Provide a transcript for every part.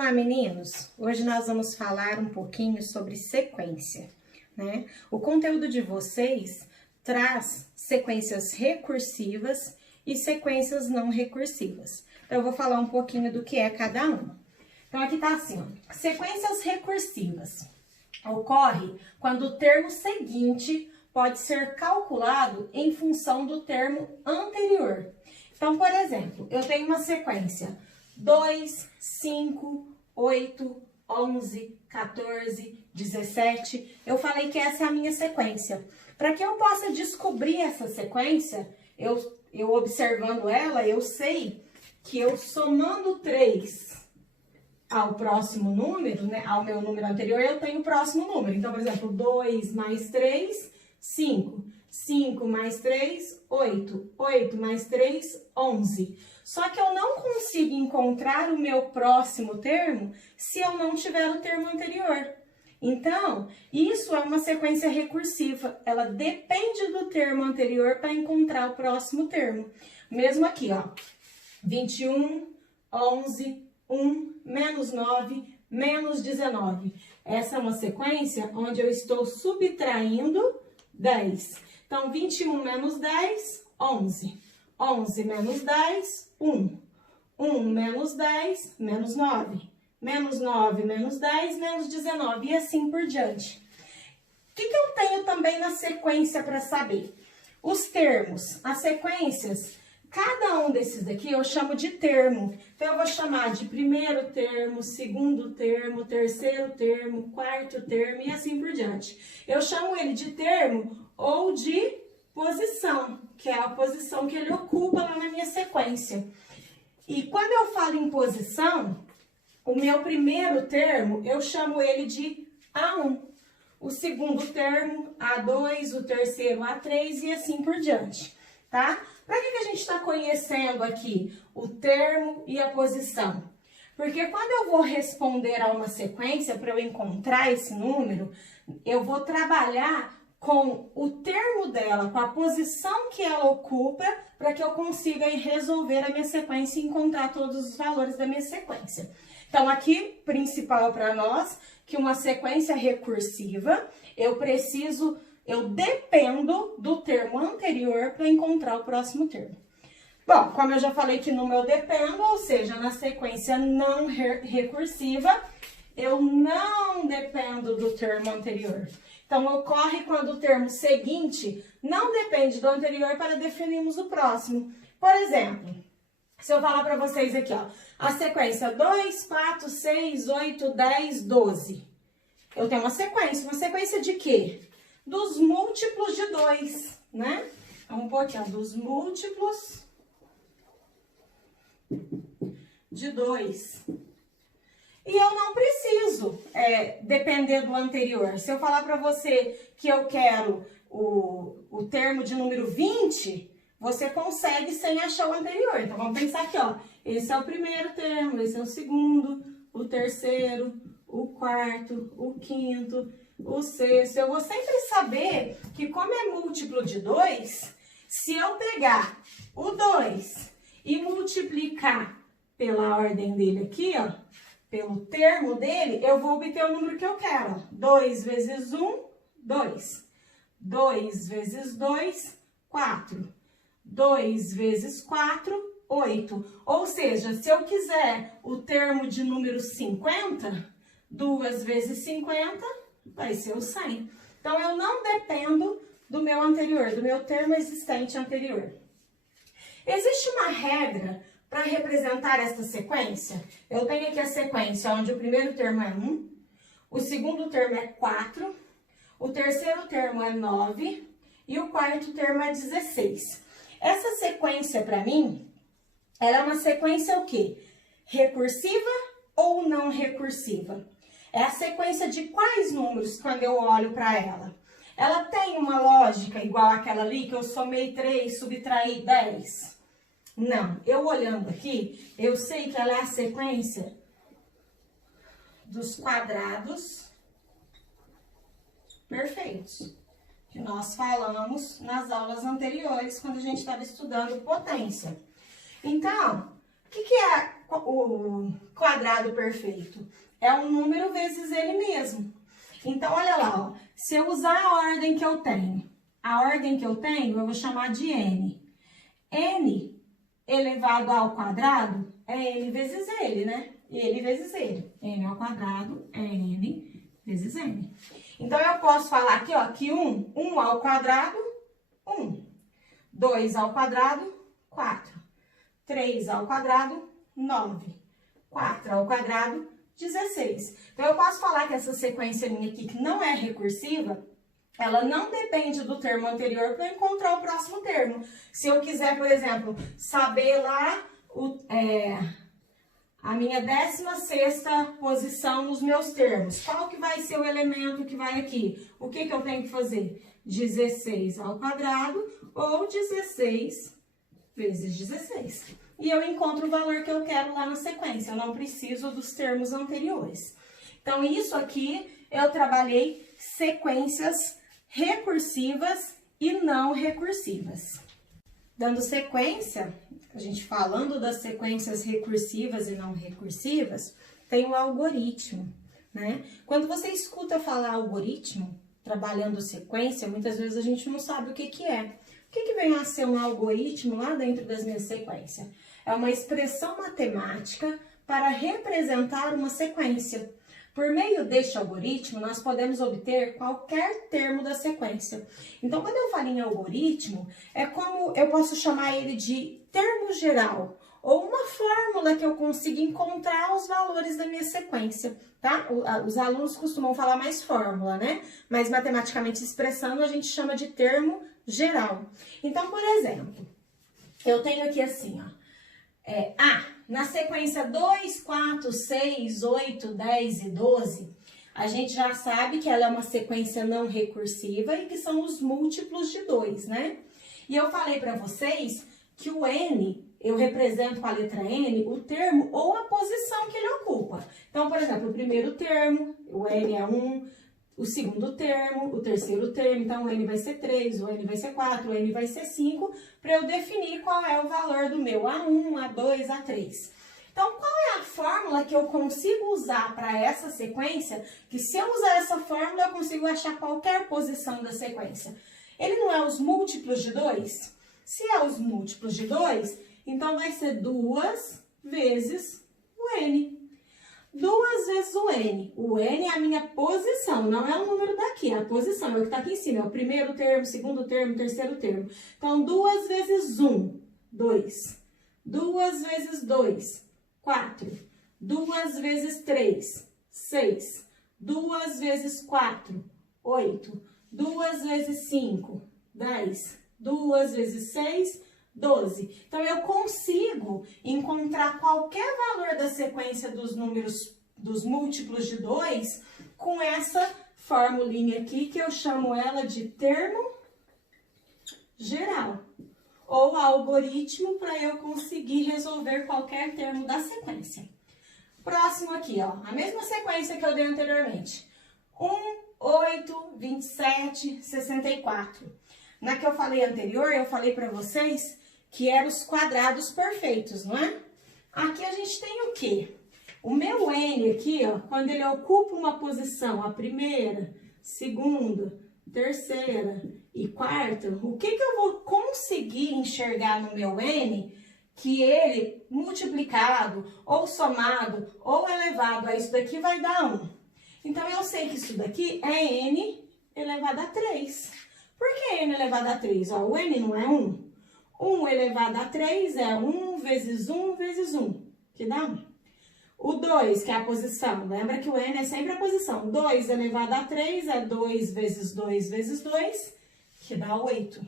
Olá, meninos! Hoje nós vamos falar um pouquinho sobre sequência, né? O conteúdo de vocês traz sequências recursivas e sequências não recursivas. Então, eu vou falar um pouquinho do que é cada uma. Então, aqui tá assim, ó. Sequências recursivas. Ocorre quando o termo seguinte pode ser calculado em função do termo anterior. Então, por exemplo, eu tenho uma sequência 2, 5, 8, 11, 14, 17. Eu falei que essa é a minha sequência. Para que eu possa descobrir essa sequência, eu observando ela, eu sei que eu somando 3 ao próximo número, né, ao meu número anterior, eu tenho o próximo número. Então, por exemplo, 2 mais 3, 5. 5 mais 3, 8. 8 mais 3, 11. Só que eu não consigo encontrar o meu próximo termo se eu não tiver o termo anterior. Então, isso é uma sequência recursiva. Ela depende do termo anterior para encontrar o próximo termo. Mesmo aqui, ó. 21, 11, 1, menos 9, menos 19. Essa é uma sequência onde eu estou subtraindo 10. Então, 21 menos 10, 11. 11 menos 10, 1. 1 menos 10, menos 9. Menos 9 menos 10, menos 19. E assim por diante. O que eu tenho também na sequência para saber? Os termos, as sequências, cada um desses daqui eu chamo de termo. Então, eu vou chamar de primeiro termo, segundo termo, terceiro termo, quarto termo e assim por diante. Eu chamo ele de termo ou de posição, que é a posição que ele ocupa lá na minha sequência. E quando eu falo em posição, o meu primeiro termo, eu chamo ele de A1. O segundo termo, A2, o terceiro, A3 e assim por diante, tá? Para que a gente está conhecendo aqui o termo e a posição? Porque quando eu vou responder a uma sequência, para eu encontrar esse número, eu vou trabalhar com o termo dela, com a posição que ela ocupa, para que eu consiga resolver a minha sequência e encontrar todos os valores da minha sequência. Então, aqui, principal para nós, que uma sequência recursiva, eu dependo do termo anterior para encontrar o próximo termo. Bom, como eu já falei que no meu dependo, ou seja, na sequência não recursiva, eu não dependo do termo anterior. Então, ocorre quando o termo seguinte não depende do anterior para definirmos o próximo. Por exemplo, se eu falar para vocês aqui, ó, a sequência 2, 4, 6, 8, 10, 12. Eu tenho uma sequência de quê? Dos múltiplos de 2, né? Vamos pôr aqui, ó, dos múltiplos de 2. E eu não preciso depender do anterior. Se eu falar para você que eu quero o termo de número 20, você consegue sem achar o anterior. Então, vamos pensar aqui, ó. Esse é o primeiro termo, esse é o segundo, o terceiro, o quarto, o quinto, o sexto. Eu vou sempre saber que, como é múltiplo de 2, se eu pegar o 2 e multiplicar pela ordem dele aqui, ó, pelo termo dele, eu vou obter o número que eu quero. 2 vezes 1, 2. 2 vezes 2, 4. 2 vezes 4, 8. Ou seja, se eu quiser o termo de número 50, 2 vezes 50 vai ser o 100. Então, eu não dependo do meu anterior, do meu termo existente anterior. Existe uma regra para representar esta sequência. Eu tenho aqui a sequência onde o primeiro termo é 1, o segundo termo é 4, o terceiro termo é 9 e o quarto termo é 16. Essa sequência, para mim, ela é uma sequência o quê? Recursiva ou não recursiva? É a sequência de quais números quando eu olho para ela? Ela tem uma lógica igual àquela ali que eu somei 3, subtraí 10? Não, eu olhando aqui, eu sei que ela é a sequência dos quadrados perfeitos, que nós falamos nas aulas anteriores, quando a gente estava estudando potência. Então, o que é o quadrado perfeito? É um número vezes ele mesmo. Então, olha lá, ó, se eu usar a ordem que eu tenho, eu vou chamar de n. n elevado ao quadrado é n vezes ele, né? N vezes ele. N ao quadrado é n vezes n. Então, eu posso falar aqui, ó, que 1 ao quadrado, 1. 2 ao quadrado, 4. 3 ao quadrado, 9. 4 ao quadrado, 16. Então, eu posso falar que essa sequência minha aqui, que não é recursiva, ela não depende do termo anterior para encontrar o próximo termo. Se eu quiser, por exemplo, saber lá a minha 16ª posição nos meus termos, qual que vai ser o elemento que vai aqui? O que eu tenho que fazer? 16 ao quadrado ou 16 vezes 16. E eu encontro o valor que eu quero lá na sequência, eu não preciso dos termos anteriores. Então, isso aqui eu trabalhei sequências recursivas e não recursivas. Dando sequência, a gente falando das sequências recursivas e não recursivas, tem o algoritmo, né? Quando você escuta falar algoritmo, trabalhando sequência, muitas vezes a gente não sabe o que é. O que vem a ser um algoritmo lá dentro das minhas sequências? É uma expressão matemática para representar uma sequência. Por meio deste algoritmo, nós podemos obter qualquer termo da sequência. Então, quando eu falo em algoritmo, é como eu posso chamar ele de termo geral, ou uma fórmula que eu consiga encontrar os valores da minha sequência, tá? Os alunos costumam falar mais fórmula, né? Mas matematicamente expressando, a gente chama de termo geral. Então, por exemplo, eu tenho aqui assim, ó. Na sequência 2, 4, 6, 8, 10 e 12, a gente já sabe que ela é uma sequência não recursiva e que são os múltiplos de 2, né? E eu falei para vocês que o n, eu represento com a letra n o termo ou a posição que ele ocupa. Então, por exemplo, o primeiro termo, o n é 1, o segundo termo, o terceiro termo, então o n vai ser 3, o n vai ser 4, o n vai ser 5, para eu definir qual é o valor do meu A1, A2, A3. Então, qual é a fórmula que eu consigo usar para essa sequência, que se eu usar essa fórmula, eu consigo achar qualquer posição da sequência? Ele não é os múltiplos de 2? Se é os múltiplos de 2, então vai ser 2 vezes o n. 2 vezes o n. O n é a minha posição, não é o número daqui, é a posição, é o que está aqui em cima, é o primeiro termo, segundo termo, terceiro termo. Então, 2 vezes 1, 2. 2 vezes 2, 4. 2 vezes 3, 6. 2 vezes 4, 8. 2 vezes 5, 10. 2 vezes 6, 12. Então, eu consigo encontrar qualquer valor da sequência dos números, dos múltiplos de 2, com essa formulinha aqui, que eu chamo ela de termo geral. Ou algoritmo, para eu conseguir resolver qualquer termo da sequência. Próximo aqui, ó, a mesma sequência que eu dei anteriormente. 1, 8, 27, 64. Na que eu falei anterior, eu falei para vocês que eram os quadrados perfeitos, não é? Aqui a gente tem o quê? O meu n aqui, ó, quando ele ocupa uma posição, a primeira, segunda, terceira e quarta, o que eu vou conseguir enxergar no meu n que ele multiplicado, ou somado, ou elevado a isso daqui vai dar 1. Então, eu sei que isso daqui é n elevado a 3. Por que n elevado a 3? Ó, o n não é 1? 1 elevado a 3 é 1 vezes 1 vezes 1, que dá 1. O 2, que é a posição, lembra que o n é sempre a posição. 2 elevado a 3 é 2 vezes 2 vezes 2, que dá 8.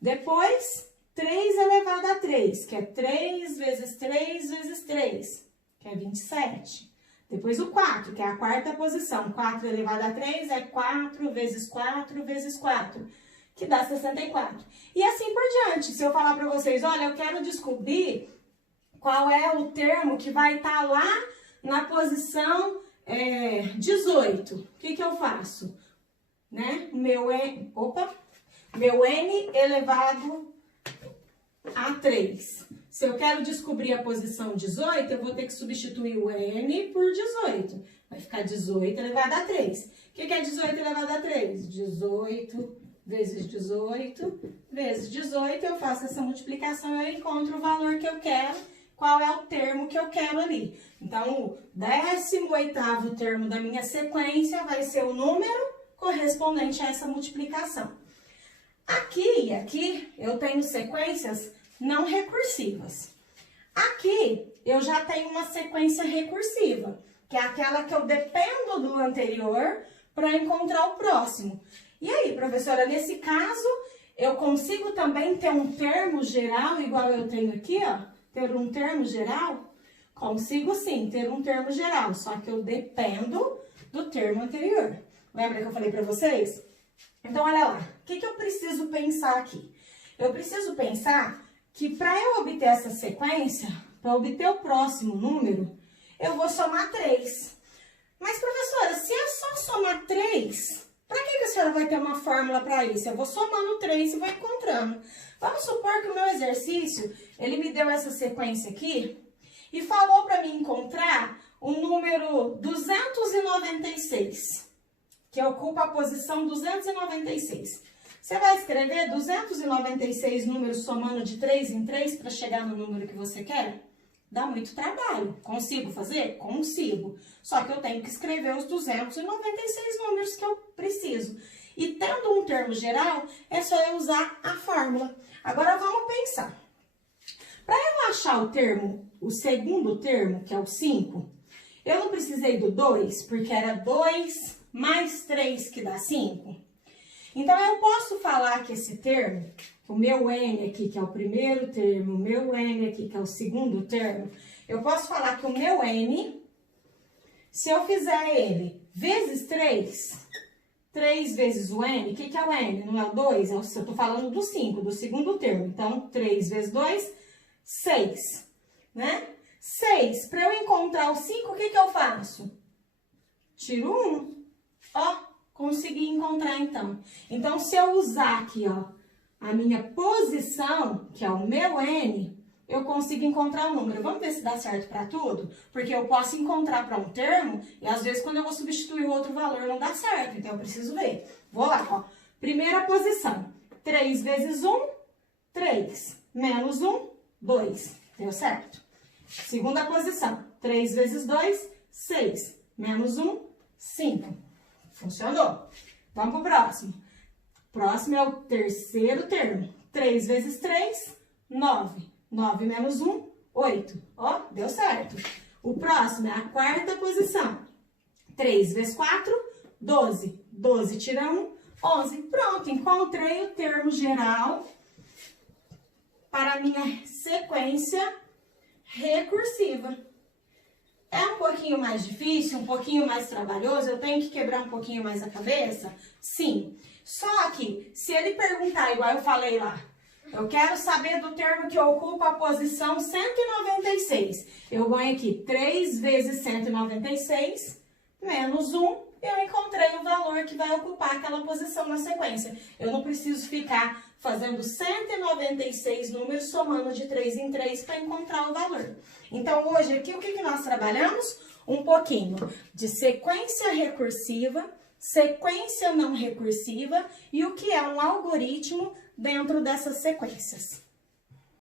Depois, 3 elevado a 3, que é 3 vezes 3 vezes 3, que é 27. Depois o 4, que é a quarta posição. 4 elevado a 3 é 4 vezes 4 vezes 4, que dá 64. E assim por diante. Se eu falar para vocês, olha, eu quero descobrir qual é o termo que vai estar lá na posição 18. O que eu faço? Né? Meu n elevado a 3. Se eu quero descobrir a posição 18, eu vou ter que substituir o n por 18. Vai ficar 18 elevado a 3. O que é 18 elevado a 3? 18 vezes 18 vezes 18. Eu faço essa multiplicação e eu encontro o valor que eu quero, qual é o termo que eu quero ali. Então, o 18º termo da minha sequência vai ser o número correspondente a essa multiplicação. Aqui e aqui eu tenho sequências não recursivas. Aqui eu já tenho uma sequência recursiva, que é aquela que eu dependo do anterior para encontrar o próximo. E aí, professora, nesse caso, eu consigo também ter um termo geral, igual eu tenho aqui, ó, ter um termo geral? Consigo sim, ter um termo geral, só que eu dependo do termo anterior. Lembra que eu falei para vocês? Então, olha lá, o que eu preciso pensar aqui? Eu preciso pensar que para eu obter essa sequência, para obter o próximo número, eu vou somar 3. Mas, professora, se é só somar 3, para que a senhora vai ter uma fórmula para isso? Eu vou somando 3 e vou encontrando. Vamos supor que o meu exercício, ele me deu essa sequência aqui e falou para mim encontrar o número 296, que ocupa a posição 296. Você vai escrever 296 números somando de 3 em 3 para chegar no número que você quer? Dá muito trabalho. Consigo fazer? Consigo. Só que eu tenho que escrever os 296 números que eu preciso. E tendo um termo geral, é só eu usar a fórmula. Agora vamos pensar. Para eu achar o termo, o segundo termo, que é o 5, eu não precisei do 2, porque era 2 mais 3 que dá 5. Então, eu posso falar que esse termo, o meu n aqui, que é o primeiro termo, o meu n aqui, que é o segundo termo, eu posso falar que o meu n, se eu fizer ele vezes 3, 3 vezes o n, o que é o n? Não é o 2? Eu estou falando do 5, do segundo termo. Então, 3 vezes 2, 6, né? 6, para eu encontrar o 5, o que eu faço? Tiro 1, ó. Consegui encontrar, então. Então, se eu usar aqui, ó, a minha posição, que é o meu n, eu consigo encontrar o número. Vamos ver se dá certo para tudo? Porque eu posso encontrar para um termo e, às vezes, quando eu vou substituir o outro valor, não dá certo. Então, eu preciso ver. Vou lá, ó. Primeira posição. 3 vezes 1, 3. Menos 1, 2. Deu certo? Segunda posição. 3 vezes 2, 6. Menos 1, 5. Funcionou. Vamos pro próximo. Próximo é o terceiro termo. 3 vezes 3, 9. 9 menos 1, 8. Ó, deu certo. O próximo é a quarta posição. 3 vezes 4, 12. 12 tira 1, 11. Pronto, encontrei o termo geral para a minha sequência recursiva. É um pouquinho mais difícil, um pouquinho mais trabalhoso, eu tenho que quebrar um pouquinho mais a cabeça? Sim. Só que, se ele perguntar, igual eu falei lá, eu quero saber do termo que ocupa a posição 196. Eu ganho aqui 3 vezes 196, menos 1, eu encontrei o valor que vai ocupar aquela posição na sequência. Eu não preciso ficar fazendo 196 números, somando de 3 em 3 para encontrar o valor. Então, hoje aqui, o que nós trabalhamos? Um pouquinho de sequência recursiva, sequência não recursiva e o que é um algoritmo dentro dessas sequências.